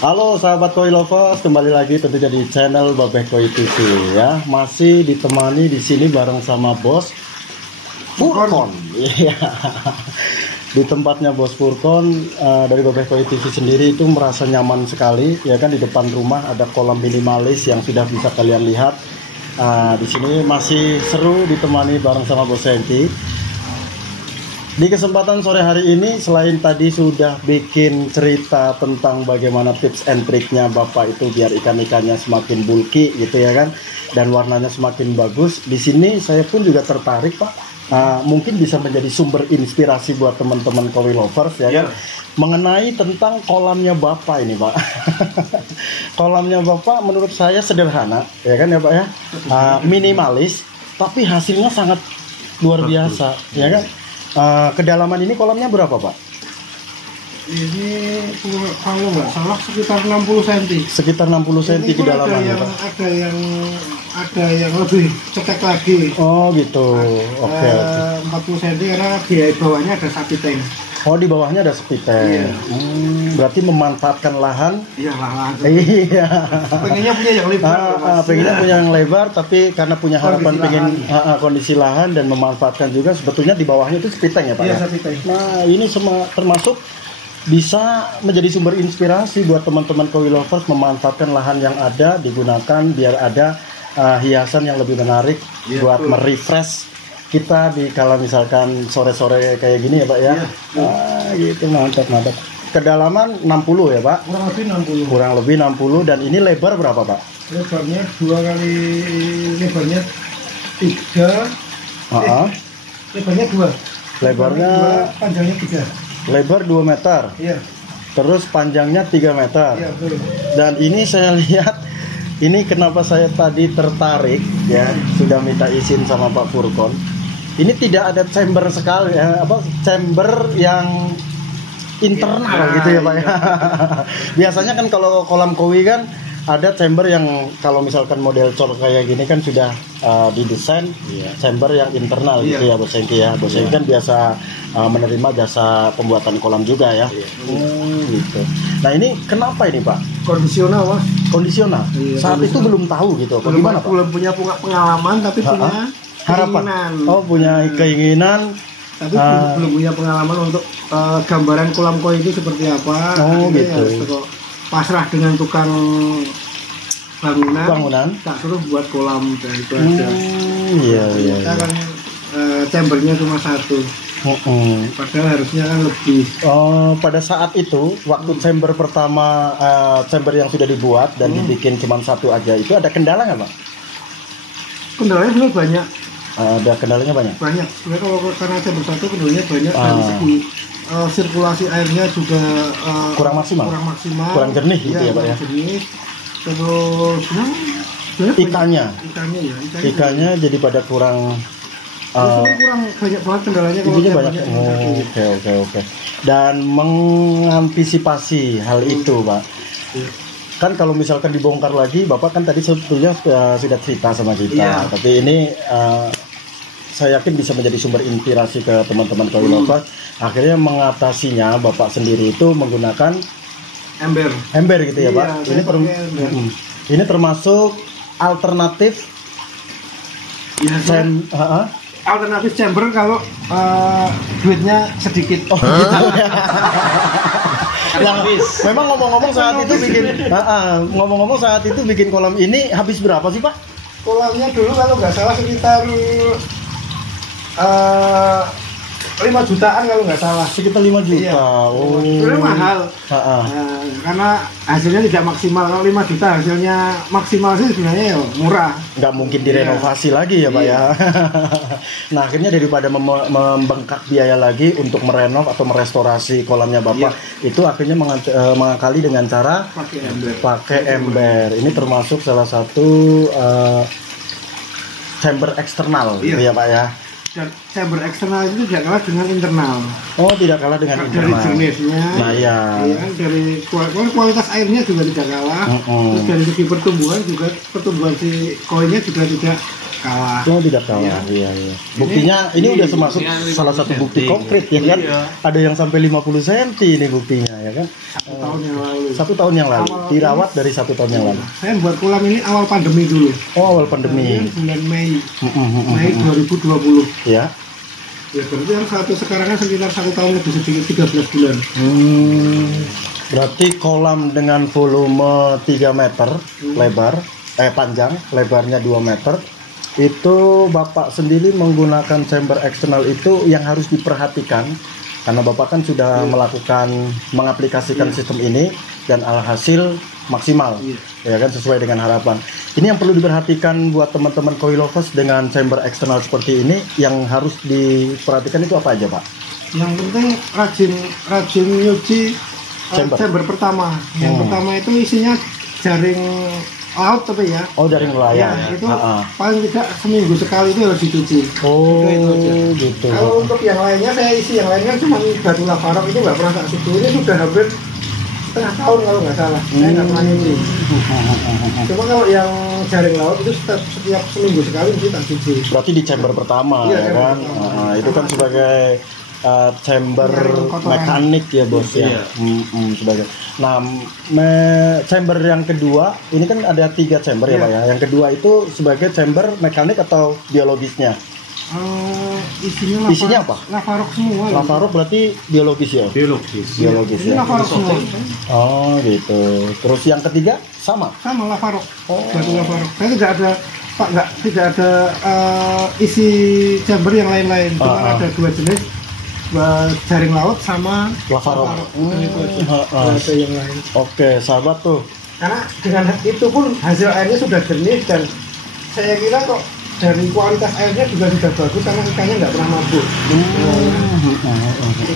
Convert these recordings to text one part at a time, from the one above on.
Halo sahabat koi lovers, kembali lagi tentunya di channel Babeh Koi TV ya. Masih ditemani di sini bareng sama Bos Furkon. Iya. Di tempatnya Bos Furkon dari Babeh Koi TV sendiri itu merasa nyaman sekali ya kan. Di depan rumah ada kolam minimalis yang sudah bisa kalian lihat. Di sini masih seru ditemani bareng sama Bos Hengki. Di kesempatan sore hari ini, selain tadi sudah bikin cerita tentang bagaimana tips and triknya Bapak itu biar ikan-ikannya semakin bulky gitu ya kan, dan warnanya semakin bagus. Di sini saya pun juga tertarik Pak, mungkin bisa menjadi sumber inspirasi buat teman-teman koi lovers ya kan, mengenai tentang kolamnya Bapak ini Pak. Kolamnya Bapak menurut saya sederhana ya kan ya Pak ya, minimalis tapi hasilnya sangat luar biasa ya kan. Kedalaman ini kolamnya berapa Pak? Ini kalau nggak salah sekitar 60 cm. Sekitar 60 cm kedalamannya Pak. Ada yang lebih cetek lagi. Oh gitu. Oke. 40 cm karena di bawahnya ada sapi tank. Oh di bawahnya ada sapi tank. Iya. Berarti memanfaatkan lahan. Iya lahan. Iya. Pengennya punya yang lebar. Pengennya punya yang lebar, tapi karena punya harapan pengen kondisi lahan dan memanfaatkan juga, sebetulnya di bawahnya itu sapi tank ya Pak. Iya, Ya? sapi tank. Nah ini termasuk bisa menjadi sumber inspirasi buat teman-teman koi lovers, memanfaatkan lahan yang ada digunakan biar ada hiasan yang lebih menarik buat merefresh kita di kala misalkan sore-sore kayak gini ya Pak ya. Gitu mantap. Kedalaman 60 ya Pak. Kurang lebih 60 dan ini lebar berapa Pak? Lebarnya 2 kali lebarnya 3. Lebarnya 2. Lebarnya 2, panjangnya 3. Lebar 2 meter. Iya. Terus panjangnya 3 meter. Iya, betul. Dan ini saya lihat, ini kenapa saya tadi tertarik ya, sudah minta izin sama Pak Furkon. Ini tidak ada chamber sekali ya, chamber yang internal gitu ya Pak ya. Biasanya kan kalau kolam koi kan ada chamber yang kalau misalkan model cor kayak gini kan sudah didesain chamber yang internal gitu ya Bos Hengki ya. Bos Hengki kan biasa menerima jasa pembuatan kolam juga ya. Gitu. Nah ini kenapa ini Pak? Kondisional Mas. Kondisional. Saat itu belum tahu gitu. Bagaimana Pak? Belum punya pengalaman tapi punya harapan. keinginan. Oh punya keinginan. Tapi belum punya pengalaman untuk gambaran kolam koi itu seperti apa. Oh akhirnya gitu. Pasrah dengan tukang bangunan. Tak suruh buat kolam dan itu aja. Iya. Kita kan chambernya cuma 1. Padahal harusnya kan lebih. Oh, pada saat itu waktu chamber pertama, chamber yang sudah dibuat dan dibikin cuma 1 aja, itu ada kendala nggak Pak? Kendalanya sebenarnya banyak. Ada kendalanya banyak. Banyak. Sebenarnya kalau karena chamber 1 kendalanya banyak dari segi sirkulasi airnya juga kurang maksimal. Kurang jernih gitu ya Pak ya. Jernih. Terus ikannya jadi pada kurang. Kurang banyak banget kendalanya. Intinya banyak. Oke. Dan mengantisipasi hal itu Pak. Kan kalau misalkan dibongkar lagi, Bapak kan tadi sebetulnya sudah cerita sama kita. Tapi ini saya yakin bisa menjadi sumber inspirasi ke teman-teman koi lovers. Akhirnya mengatasinya Bapak sendiri itu menggunakan ember gitu ya Pak. Ini termasuk alternatif alternatif chamber kalau duitnya sedikit. Memang ngomong-ngomong saat itu bikin kolam ini habis berapa sih Pak? Kolamnya dulu kalau nggak salah sekitar 5 jutaan kalau nggak salah. Sekitar 5 juta. Iya. Sebenarnya mahal. Karena hasilnya tidak maksimal. Kalau 5 juta hasilnya maksimal sih sebenarnya ya murah. Nggak mungkin direnovasi lagi ya Pak ya. Nah akhirnya daripada membengkak biaya lagi untuk merenov atau merestorasi kolamnya Bapak, itu akhirnya mengakali dengan cara pakai ember. Ini termasuk salah satu chamber eksternal gitu ya Pak ya. Dan chamber eksternal itu tidak kalah dengan internal. Oh, tidak kalah dengan internal. Dari jenisnya. Nah, dari kualitas airnya juga tidak kalah. Terus dari segi pertumbuhan si koinnya juga tidak kalah. Oh, tidak kalah. Iya. Buktinya ini udah termasuk salah satu bukti konkret ya kan. Ada yang sampai 50 cm ini buktinya ya kan. 1 tahun yang lalu. Dirawat dari 1 tahun yang lalu. Saya buat kolam ini awal pandemi dulu. Oh, awal pandemi. Bulan Mei 2020. Ya. Ya berarti yang sekarang sekitar 1 tahun lebih sedikit, 13 bulan. Berarti kolam dengan volume 3 meter lebar, panjang, lebarnya 2 meter. Itu Bapak sendiri menggunakan chamber eksternal itu yang harus diperhatikan karena Bapak kan sudah mengaplikasikan sistem ini dan alhasil maksimal, ya kan, sesuai dengan harapan. Ini yang perlu diperhatikan buat teman-teman koi lovers dengan chamber eksternal seperti ini, yang harus diperhatikan itu apa aja, Pak? Yang penting rajin nyuci chamber pertama. Yang pertama itu isinya jaring laut tapi ya. Oh, jaring nelayan. Ya, itu paling tidak seminggu sekali itu harus dicuci. Oh, gitu. Kalau untuk yang lainnya saya isi yang lainnya cuma batu lavarok itu nggak pernah tak cuci. Ini sudah hampir setengah tahun kalau nggak salah. Saya nggak pernah nyuci. Cuma kalau yang jaring laut itu setiap seminggu sekali mesti tak cuci. Berarti di chamber pertama ya kan? Itu kan sebagai chamber mekanik ya bos ya. Sebagai. Nah, chamber yang kedua ini kan ada 3 chamber ya Pak ya. Yang kedua itu sebagai chamber mekanik atau biologisnya? Isinya apa? Lavarok semua. Lavarok berarti biologis ya? Biologis ini ya. Lavarok semua. Oh gitu. Terus yang ketiga sama lavarok. Batu lavarok. Saya tidak ada isi chamber yang lain-lain. Cuma ada 2 jenis. Jaring laut sama lavarok. Ada yang lain. Oke, sahabat tuh. Karena dengan itu pun hasil airnya sudah jernih dan saya kira kok dari kualitas airnya juga sudah bagus karena ikannya nggak pernah mabuk.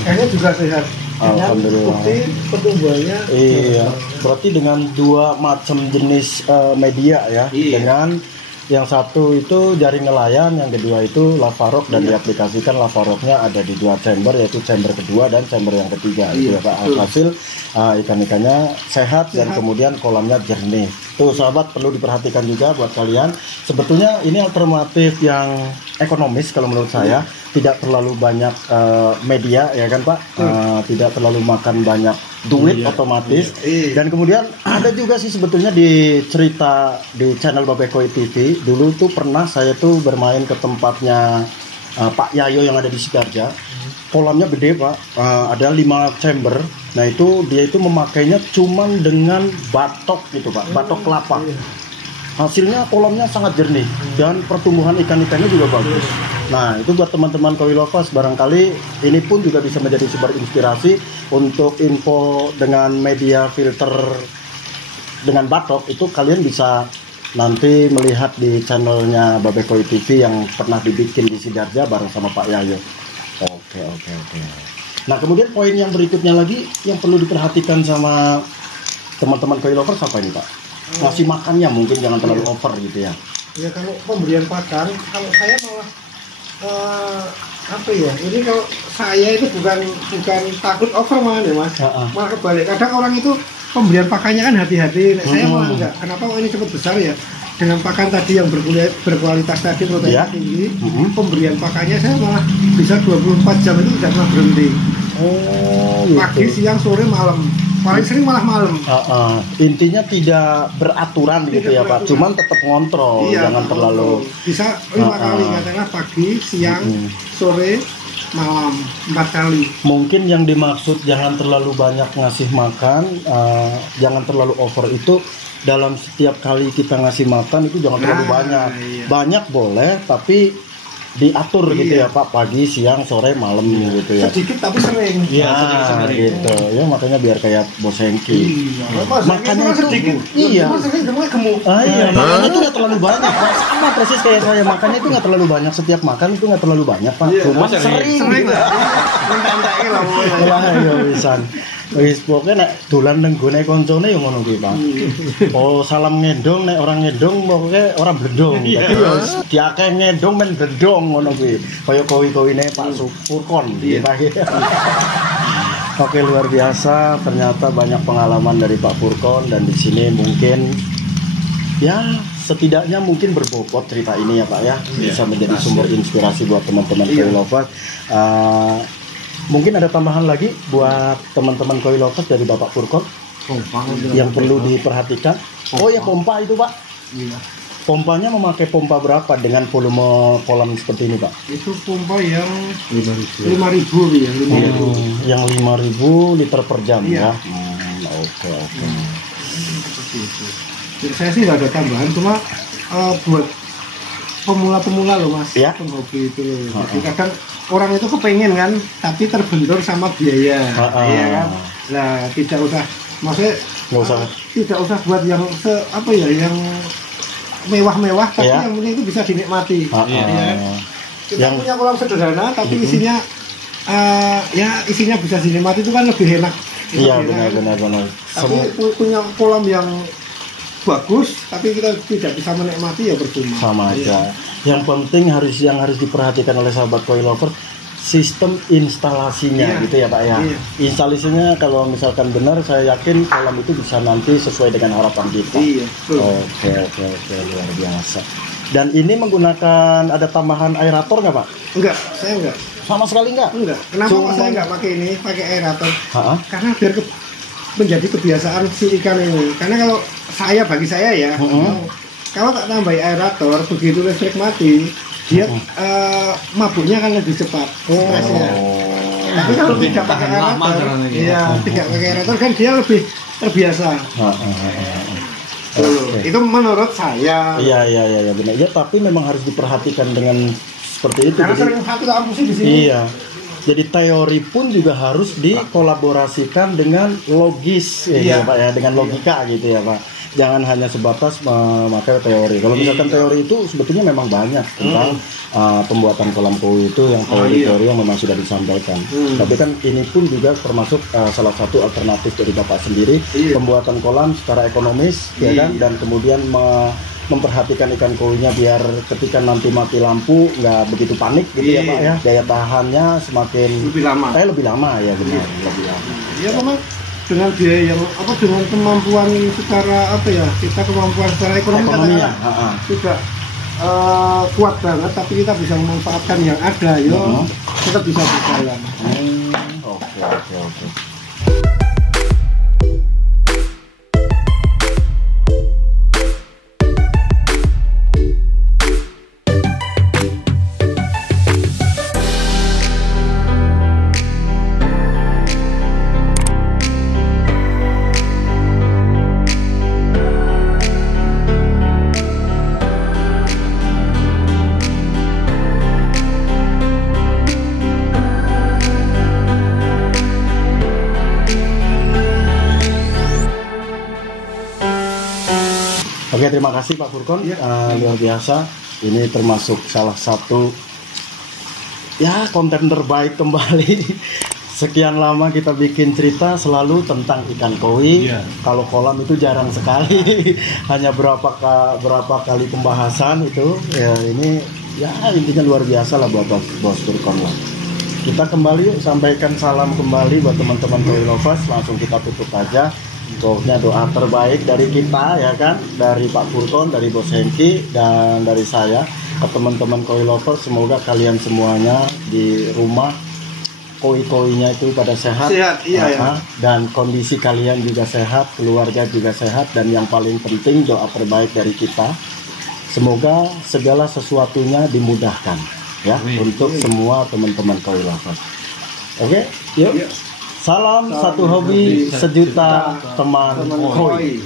Ikannya juga sehat. Alhamdulillah. Bukti pertumbuhannya. Iya. Berarti dengan 2 macam jenis media ya. Dengan yang satu itu jaring nelayan, yang kedua itu lavarok dan diaplikasikan lavaroknya ada di 2 chamber, yaitu chamber kedua dan chamber yang ketiga. Itu ya Pak. Hasil ikan-ikannya sehat dan kemudian kolamnya jernih. Tuh sahabat, perlu diperhatikan juga buat kalian. Sebetulnya ini alternatif yang ekonomis kalau menurut saya. Tidak terlalu banyak media ya kan Pak. Tidak terlalu makan banyak duit otomatis. Dan kemudian ada juga sih sebetulnya di cerita di channel Babeh Koi TV. Dulu tuh pernah saya tuh bermain ke tempatnya Pak Yayo yang ada di Sidarja. Kolamnya gede Pak, ada 5 chamber. Nah itu dia itu memakainya cuman dengan batok gitu Pak, batok kelapa. Hasilnya kolamnya sangat jernih dan pertumbuhan ikan-ikannya juga bagus. Nah itu buat teman-teman koi lovers, barangkali ini pun juga bisa menjadi sumber inspirasi untuk info dengan media filter dengan batok. Itu kalian bisa nanti melihat di channelnya Babeh Koi TV yang pernah dibikin di Sidarja bareng sama Pak Yayo. Oke. Nah kemudian poin yang berikutnya lagi yang perlu diperhatikan sama teman-teman koi lovers apa ini Pak? Ngasih makannya mungkin jangan terlalu over gitu ya. Ya kalau pemberian pakan, kalau saya malah ini kalau saya itu bukan takut over malah ya Mas. Malah kebalik. Kadang orang itu pemberian pakannya kan hati-hati. Saya malah enggak. Kenapa kok ini cepat besar ya? Dengan pakan tadi yang berkualitas tadi, protein tinggi, pemberian pakannya saya malah bisa 24 jam itu tidak pernah berhenti. Pagi, siang, sore, malam. Paling sering malah malam. Intinya tidak beraturan gitu ya Pak. Cuman tetap ngontrol, jangan terlalu. Bisa 5 kali katakanlah pagi, siang, sore, malam 4 kali. Mungkin yang dimaksud jangan terlalu banyak ngasih makan, jangan terlalu over itu dalam setiap kali kita ngasih makan itu jangan terlalu banyak. Banyak boleh tapi diatur gitu ya Pak, pagi, siang, sore, malam gitu ya. Sedikit tapi sering. Iya, gitu. Ya makanya biar kayak Bos Hengki. Makannya itu sedikit. Iya. Gemuk. Makannya itu nggak terlalu banyak Pak. Sama persis kayak saya, makannya itu nggak terlalu banyak. Setiap makan itu nggak terlalu banyak Pak. Cuma sering lah. Entek-entek lah. Wah, ya wisan. Wis pokoke nek dolan nang gone koncone ya ngono kuwi, Pak. Oh, salam ngedong nek orang ngedong pokoke ora blendong. Dadi wis diakeh ngedong men blendong ngono kuwi. Kaya kowi-kowine Pak Furkon nggih, Pak. Oke, luar biasa, ternyata banyak pengalaman dari Pak Furkon dan di sini mungkin ya setidaknya mungkin berbobot cerita ini ya Pak ya, bisa menjadi sumber inspirasi buat teman-teman koi lovers. Mungkin ada tambahan lagi buat teman-teman koi lovers dari Bapak Furkon yang perlu diperhatikan. Oh ya, pompa itu Pak. Iya. Pompanya memakai pompa berapa dengan volume kolam seperti ini Pak? Itu pompa yang 5.000 ya, 5.000. Yang 5.000 liter per jam ya. Oke. Jadi saya sih nggak ada tambahan, cuma buat pemula-pemula loh Mas, penghobi itu loh. Jadi kadang orang itu kepengen kan, tapi terbentur sama biaya, iya kan? Nah tidak usah, maksudnya tidak usah buat yang yang mewah-mewah, tapi yang penting itu bisa dinikmati. Kita punya kolam sederhana, tapi isinya isinya bisa dinikmati, itu kan lebih enak. Iya benar. Tapi punya kolam yang bagus, tapi kita tidak bisa menikmati ya percuma. Sama aja. Yang penting yang harus diperhatikan oleh sahabat koi lover, sistem instalasinya gitu ya Pak ya. Instalasinya kalau misalkan benar, saya yakin kolam itu bisa nanti sesuai dengan harapan kita. Oke, luar biasa. Dan ini menggunakan ada tambahan aerator nggak Pak? Enggak, saya enggak. Sama sekali enggak? Enggak. Kenapa saya enggak pakai ini, pakai aerator? Karena biar menjadi kebiasaan si ikan ini. Karena kalau bagi saya ya, kalau tak tambahin aerator, begitu listrik mati, dia mabuknya akan lebih cepat. Tapi kalau tidak pakai aerator, tidak pakai aerator kan dia lebih terbiasa. Itu menurut saya. Iya benar. Ya tapi memang harus diperhatikan dengan seperti itu. Karena sering satu kampus di sini. Iya. Jadi teori pun juga harus dikolaborasikan dengan logis ya Pak ya, dengan logika gitu ya Pak. Jangan hanya sebatas memakai teori. Kalau misalkan teori itu sebetulnya memang banyak tentang pembuatan kolam koi itu yang teori-teori yang memang sudah disampaikan. Tapi kan ini pun juga termasuk salah satu alternatif dari Bapak sendiri, pembuatan kolam secara ekonomis ya kan, dan kemudian memperhatikan ikan koinya biar ketika nanti mati lampu nggak begitu panik gitu ya Pak ya, daya tahannya semakin lebih lama ya benar, lebih lama. Iya memang dengan biaya yang dengan kemampuan secara kita kemampuan secara ekonomi tidak kuat banget, tapi kita bisa memanfaatkan yang ada kita bisa berjalan. Oke. Oke, terima kasih Pak Furkon, luar biasa. Ini termasuk salah satu konten terbaik kembali. Sekian lama kita bikin cerita selalu tentang ikan koi. Kalau kolam itu jarang sekali. Hanya berapa kali pembahasan itu. Ya ini intinya luar biasa lah buat Bos Furkon lah. Kita kembali yuk, sampaikan salam kembali buat teman-teman koi lovers. Langsung kita tutup aja. Pokoknya doa terbaik dari kita ya kan, dari Pak Furkon, dari Bos Hengki, dan dari saya ke teman-teman koi lovers. Semoga kalian semuanya di rumah koi-koinya itu pada sehat, dan kondisi kalian juga sehat, keluarga juga sehat, dan yang paling penting doa terbaik dari kita, semoga segala sesuatunya dimudahkan ya untuk semua teman-teman koi lovers. Oke, yuk. Salam satu hobi, sejuta teman koi.